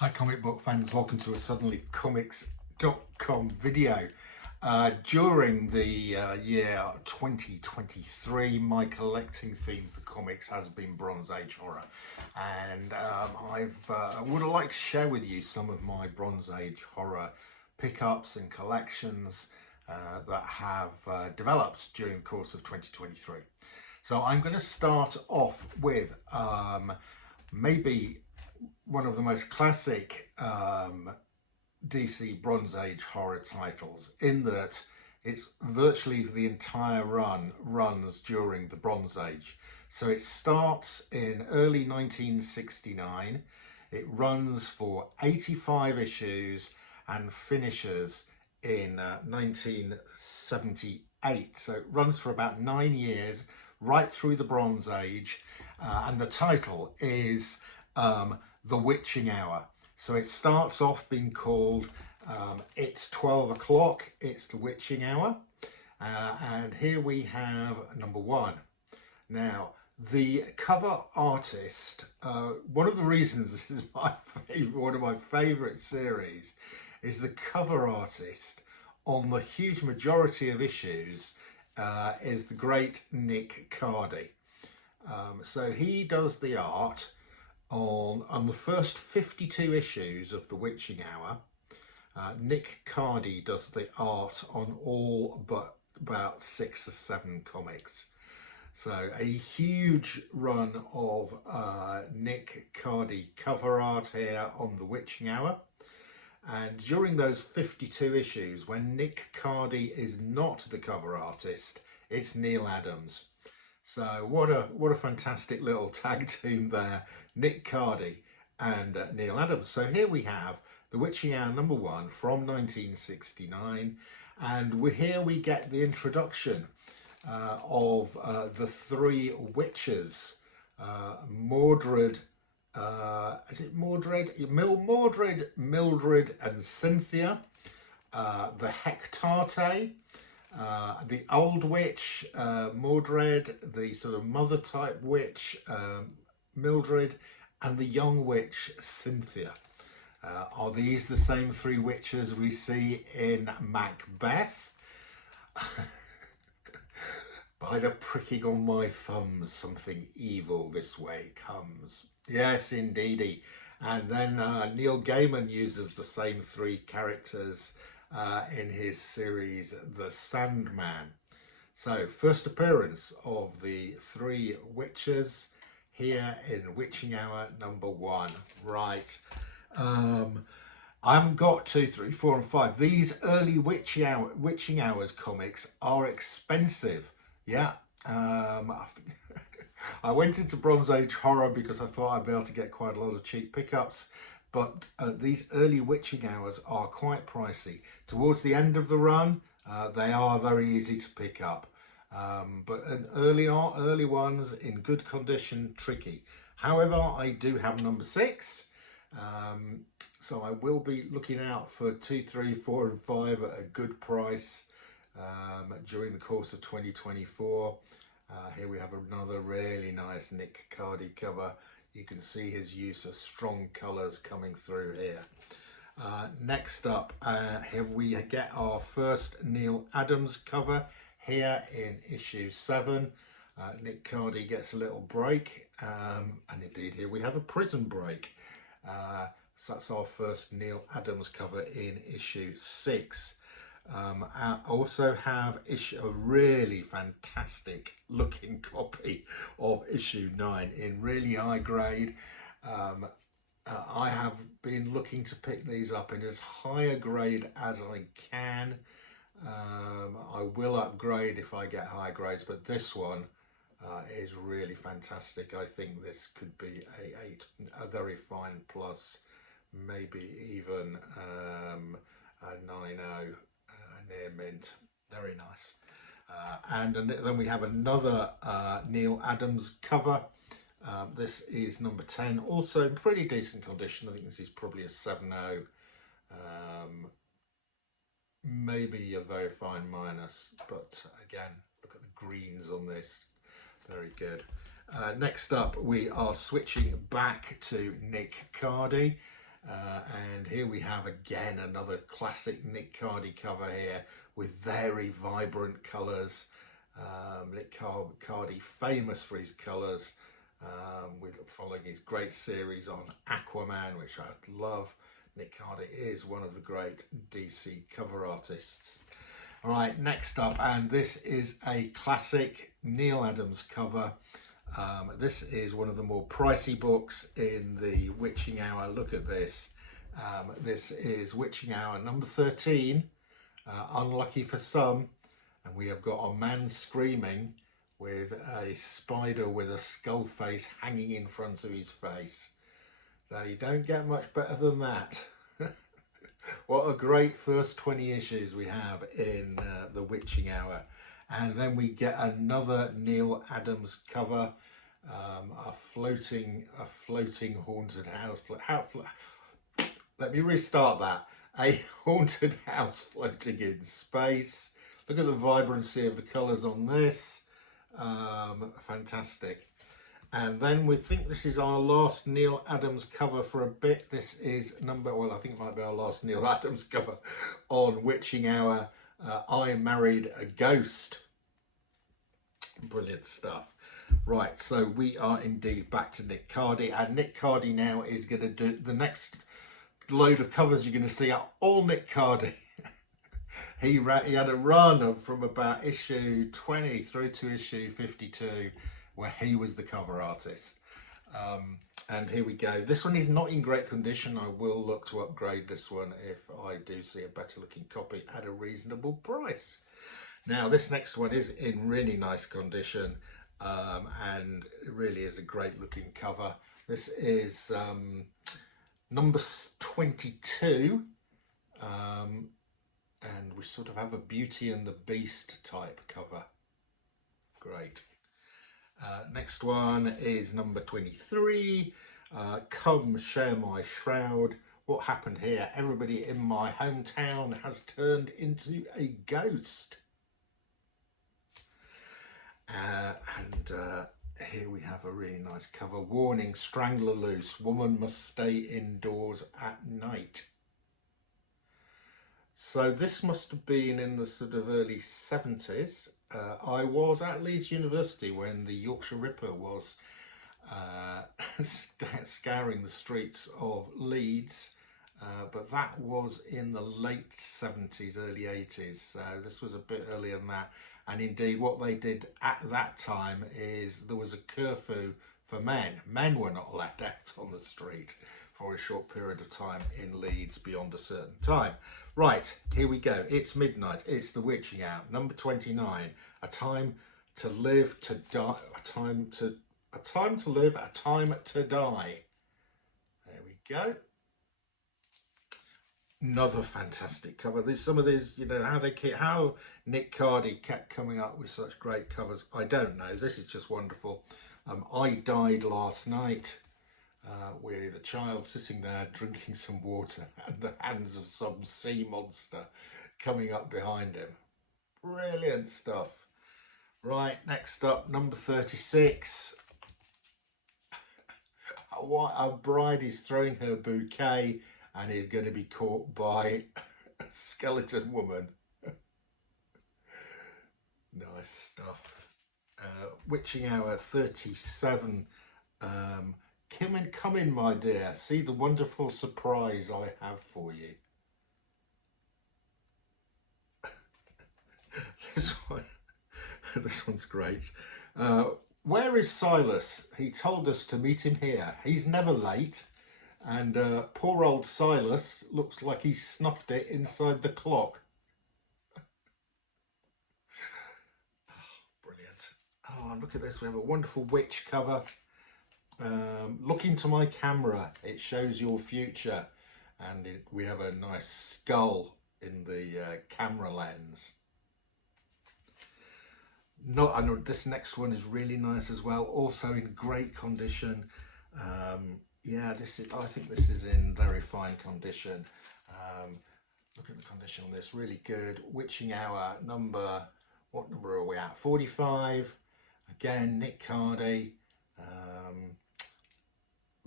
Hi comic book fans, welcome to a suddenlycomics.com video. During the year 2023, my collecting theme for comics has been Bronze Age horror, and I would like to share with you some of my Bronze Age horror pickups and collections that have developed during the course of 2023. So I'm going to start off with maybe one of the most classic DC Bronze Age horror titles, in that it's virtually the entire run runs during the Bronze Age. So it starts in early 1969, it runs for 85 issues and finishes in 1978. So it runs for about 9 years, right through the Bronze Age, and the title is The Witching Hour. So it starts off being called It's 12 o'clock, it's the Witching Hour. And here we have number one. Now, the cover artist, one of the reasons this is one of my favourite series, is the cover artist on the huge majority of issues is the great Nick Cardy. So he does the art on the first 52 issues of The Witching Hour. Nick Cardy does the art on all but about 6 or 7 comics. So a huge run of Nick Cardy cover art here on The Witching Hour. And during those 52 issues, when Nick Cardy is not the cover artist, it's Neal Adams. So what a fantastic little tag team there, Nick Cardy and Neal Adams. So here we have The Witching Hour number one from 1969, and here we get the introduction of the three witches, Mordred, is it Mordred? Mordred, Mildred and Cynthia, the Hecate, the old witch, Mordred, the sort of mother type witch, Mildred, and the young witch, Cynthia. Are these the same three witches we see in Macbeth? By the pricking on my thumbs, something evil this way comes. Yes, indeedy. And then Neil Gaiman uses the same three characters in his series The Sandman. So first appearance of the three witches here in Witching Hour number one. Right. I haven't got 2, 3, 4 and 5. These early Witching Hours comics are expensive. Yeah. I went into Bronze Age horror because I thought I'd be able to get quite a lot of cheap pickups, but these early Witching Hours are quite pricey. Towards the end of the run, they are very easy to pick up, but early ones in good condition, tricky. However, I do have number 6, so I will be looking out for 2, 3, 4 and 5 at a good price during the course of 2024. Here we have another really nice Nick Cardy cover. You can see his use of strong colours coming through here. Next up, here we get our first Neal Adams cover here in issue 7. Nick Cardy gets a little break, and indeed here we have a prison break. So that's our first Neal Adams cover in issue 6. I also have a really fantastic looking copy of issue 9 in really high grade. I have been looking to pick these up in as high a grade as I can. I will upgrade if I get high grades, but this one is really fantastic. I think this could be a very fine plus, maybe even a 9.0 near mint. Very nice. And then we have another Neal Adams cover. This is number 10, also in pretty decent condition. I think this is probably a 7.0, maybe a very fine minus, but again, look at the greens on this, very good. Next up, we are switching back to Nick Cardy. And here we have again another classic Nick Cardy cover here with very vibrant colours. Nick Cardy, famous for his colours, with following his great series on Aquaman, which I love. Nick Cardy is one of the great DC cover artists. All right, next up, and this is a classic Neal Adams cover. This is one of the more pricey books in the Witching Hour. Look at this. This is Witching Hour number 13, Unlucky for Some, and we have got a man screaming with a spider with a skull face hanging in front of his face. So you don't get much better than that. What a great first 20 issues we have in the Witching Hour. And then we get another Neal Adams cover, a floating haunted house. Let me restart that. A haunted house floating in space. Look at the vibrancy of the colours on this. Fantastic. And then we think this is our last Neal Adams cover for a bit. This is well, I think it might be our last Neal Adams cover on Witching Hour. I Married a Ghost. Brilliant stuff. Right, so we are indeed back to Nick Cardy, and Nick Cardy now is going to do the next load of covers you're going to see are all Nick Cardy. He had a run from about issue 20 through to issue 52 where he was the cover artist. And here we go. This one is not in great condition. I will look to upgrade this one if I do see a better looking copy at a reasonable price. Now this next one is in really nice condition, and it really is a great looking cover. This is number 22, and we sort of have a Beauty and the Beast type cover. Great. Next one is number 23, Come Share My Shroud. What happened here? Everybody in my hometown has turned into a ghost. Here we have a really nice cover. Warning, strangler loose. Woman must stay indoors at night. So this must have been in the sort of early 70s. I was at Leeds University when the Yorkshire Ripper was scouring the streets of Leeds, but that was in the late 70s, early 80s. So this was a bit earlier than that. And indeed what they did at that time is there was a curfew for men. Men were not allowed out on the street for a short period of time in Leeds beyond a certain time. Right, here we go. It's midnight. It's the Witching Hour, number 29. A time to live, to die. A time to live, a time to die. There we go. Another fantastic cover. There's some of these, you know, how Nick Cardy kept coming up with such great covers. I don't know. This is just wonderful. I Died Last Night. With a child sitting there drinking some water and the hands of some sea monster coming up behind him. Brilliant stuff. Right, next up, number 36. A bride is throwing her bouquet and is going to be caught by a skeleton woman. Nice stuff. Witching Hour 37. Come in, my dear. See the wonderful surprise I have for you. This one's great. Where is Silas? He told us to meet him here. He's never late. And poor old Silas looks like he snuffed it inside the clock. Oh, brilliant. Oh, look at this. We have a wonderful witch cover. Look into my camera, it shows your future, and we have a nice skull in the camera lens. I know this next one is really nice as well, also in great condition. Yeah, I think this is in very fine condition. Look at the condition on this, really good. Witching Hour what number are we at? 45. Again, Nick Cardy.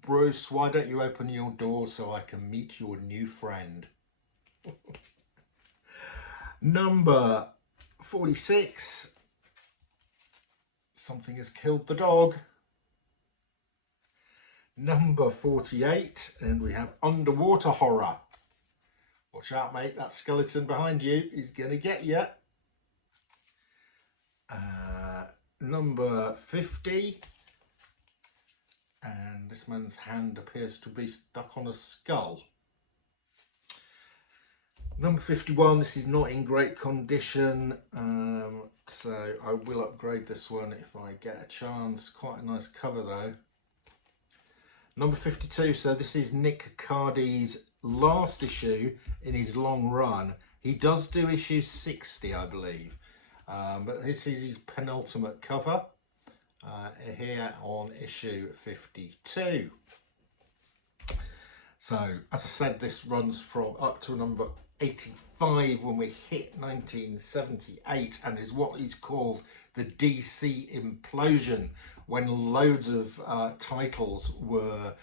Bruce, why don't you open your door so I can meet your new friend? Number 46, Something Has Killed the Dog. Number 48, and we have Underwater Horror. Watch out, mate, that skeleton behind you is going to get you. Number 50, and this man's hand appears to be stuck on a skull. Number 51, this is not in great condition, so I will upgrade this one if I get a chance. Quite a nice cover though. Number 52, so this is Nick Cardy's last issue in his long run. He does do issue 60, I believe, but this is his penultimate cover here on issue 52. So, as I said, this runs from up to number 85 when we hit 1978, and is what is called the DC implosion, when loads of titles were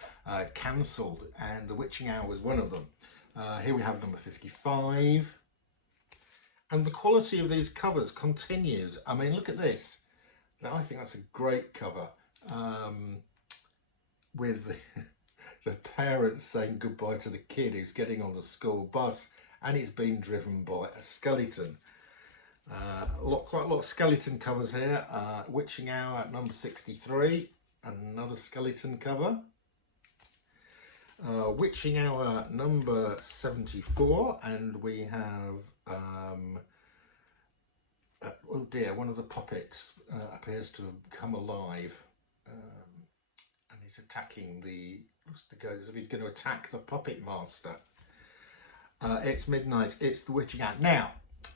cancelled, and The Witching Hour was one of them. Here we have number 55, and the quality of these covers continues. I mean, look at this. Now, I think that's a great cover, with the parents saying goodbye to the kid who's getting on the school bus, and it's being driven by a skeleton. Quite a lot of skeleton covers here. Witching Hour at number 63, another skeleton cover. Witching Hour number 74, and we have oh dear, one of the puppets appears to have come alive, and he's attacking looks as if he's going to attack the puppet master. It's midnight, it's The Witching Hour. Now,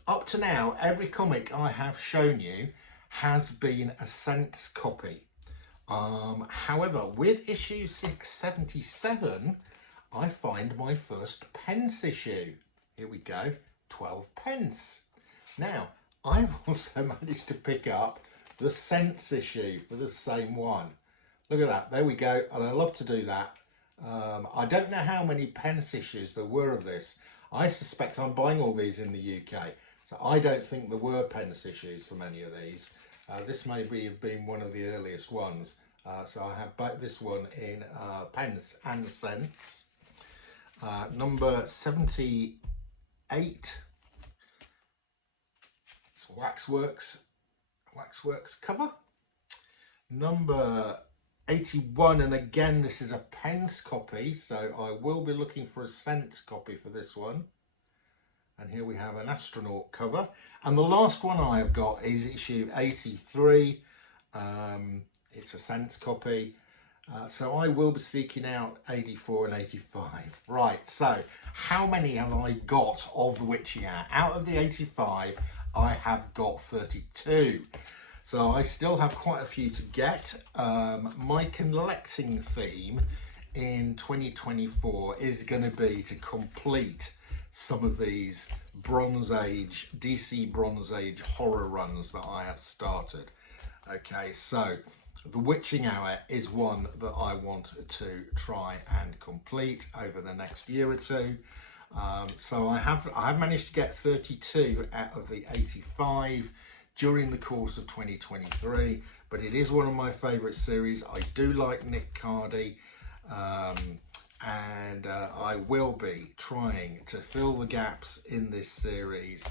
up to now, every comic I have shown you has been a cent copy. However, with issue 677, I find my first pence issue. Here we go, 12 pence. Now, I've also managed to pick up the cents issue for the same one. Look at that, there we go, and I love to do that. I don't know how many pence issues there were of this. I suspect I'm buying all these in the UK, so I don't think there were pence issues for many of these. This may have been one of the earliest ones, so I have bought this one in pence and cents. Number 78, it's Waxworks cover. Number 81, and again this is a pence copy, so I will be looking for a cent copy for this one. And here we have an astronaut cover, and the last one I have got is issue 83. It's a cent copy, so I will be seeking out 84 and 85. Right, so how many have I got of The Witching Hour? Out of the 85, I have got 32. So I still have quite a few to get. My collecting theme in 2024 is going to be to complete some of these Bronze Age, DC Bronze Age horror runs that I have started. Okay, so The Witching Hour is one that I want to try and complete over the next year or two. So I have managed to get 32 out of the 85 during the course of 2023, but it is one of my favourite series. I do like Nick Cardy, and I will be trying to fill the gaps in this series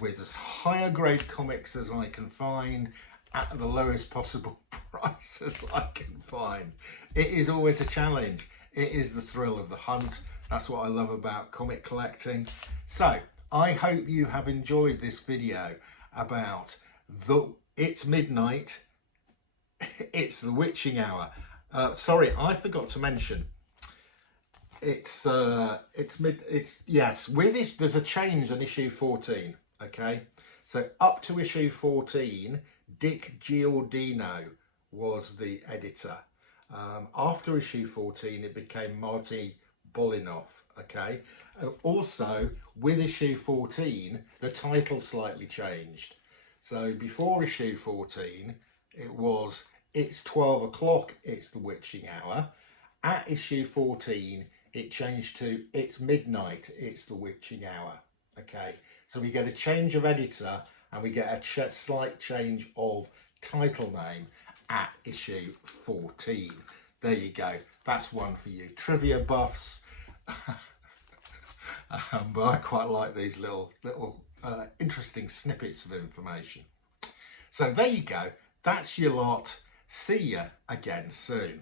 with as higher grade comics as I can find at the lowest possible price as I can find. It is always a challenge. It is the thrill of the hunt. That's what I love about comic collecting. So I hope you have enjoyed this video about It's Midnight, it's The Witching Hour. Sorry, I forgot to mention, yes, with this there's a change on issue 14. Okay, so up to issue 14, Dick Giordino was the editor. After issue 14, it became Marty Bolinoff. Okay, also with issue 14, the title slightly changed. So before issue 14, it was It's 12 o'clock, it's The Witching Hour, At issue 14, it changed to It's Midnight, It's the Witching Hour. Okay, so we get a change of editor and we get a slight change of title name at issue 14. There you go. That's one for you trivia buffs. But I quite like these little interesting snippets of information. So there you go. That's your lot. See you again soon.